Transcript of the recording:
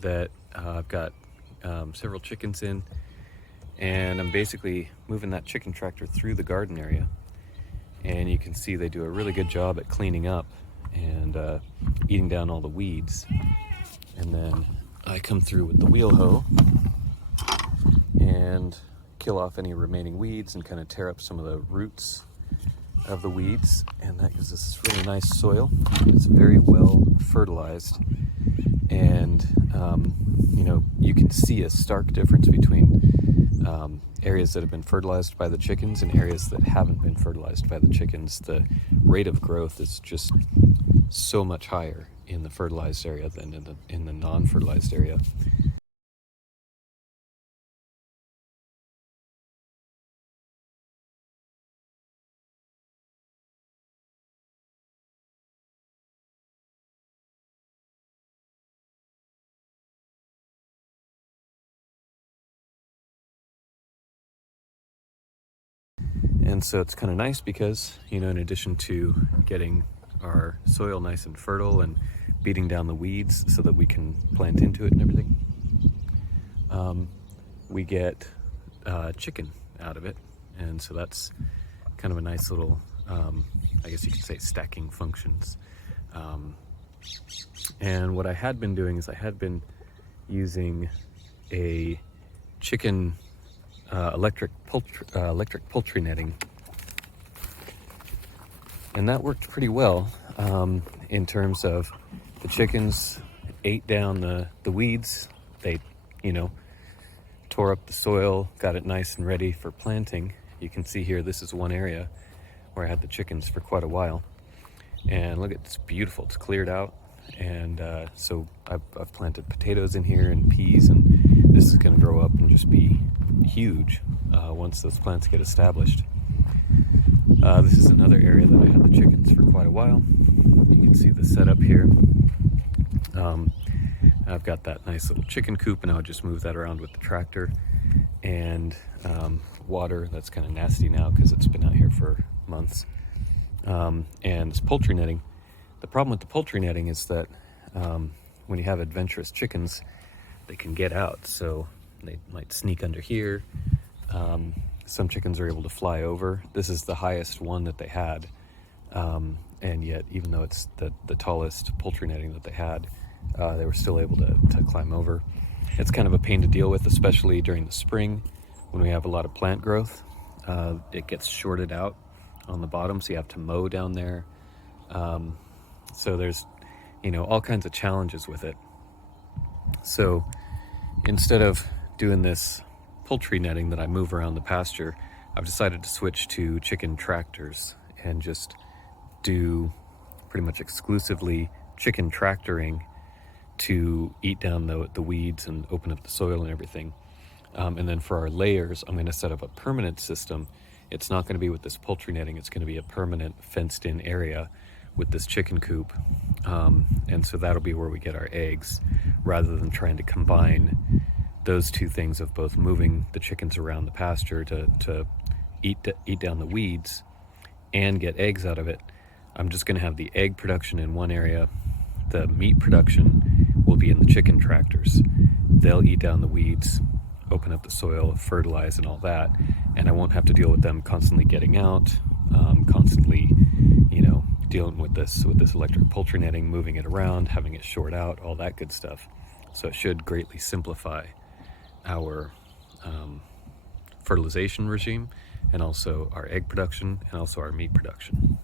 that I've got several chickens in, and I'm basically moving that chicken tractor through the garden area. And you can see they do a really good job at cleaning up and eating down all the weeds. And then I come through with the wheel hoe and kill off any remaining weeds and kind of tear up some of the roots of the weeds, and that gives us this really nice soil. It's very well fertilized, and you can see a stark difference between areas that have been fertilized by the chickens and areas that haven't been fertilized by the chickens. The rate of growth is just so much higher in the fertilized area than in the non-fertilized area. And so it's kind of nice because, in addition to getting our soil nice and fertile and beating down the weeds so that we can plant into it and everything, we get chicken out of it. And so that's kind of a nice little, I guess you could say, stacking functions. And what I had been doing is I had been using a chicken electric poultry netting, and that worked pretty well in terms of the chickens ate down the weeds. They tore up the soil, got it nice and ready for planting. You can see here, this is one area where I had the chickens for quite a while, and look, it's beautiful. It's cleared out, and so I've planted potatoes in here and peas, and this is going to grow up and just be huge once those plants get established. This is another area that I had the chickens for quite a while. You can see the setup here. I've got that nice little chicken coop, and I'll just move that around with the tractor. And water that's kind of nasty now because it's been out here for months. And this poultry netting. The problem with the poultry netting is that when you have adventurous chickens, they can get out, so they might sneak under here. Some chickens are able to fly over. This is the highest one that they had, and yet even though it's the tallest poultry netting that they had, they were still able to climb over. It's kind of a pain to deal with, especially during the spring when we have a lot of plant growth. It gets shorted out on the bottom, so you have to mow down there. So there's all kinds of challenges with it. So instead of doing this poultry netting that I move around the pasture, I've decided to switch to chicken tractors and just do pretty much exclusively chicken tractoring to eat down the weeds and open up the soil and everything. And then for our layers, I'm going to set up a permanent system. It's not going to be with this poultry netting. It's going to be a permanent fenced in area with this chicken coop. And so that'll be where we get our eggs, rather than trying to combine those two things of both moving the chickens around the pasture to eat down the weeds and get eggs out of it. I'm just going to have the egg production in one area. The meat production will be in the chicken tractors. They'll eat down the weeds, open up the soil, fertilize and all that, and I won't have to deal with them constantly getting out, constantly dealing with this electric poultry netting, moving it around, having it short out, all that good stuff. So it should greatly simplify our fertilization regime, and also our egg production, and also our meat production.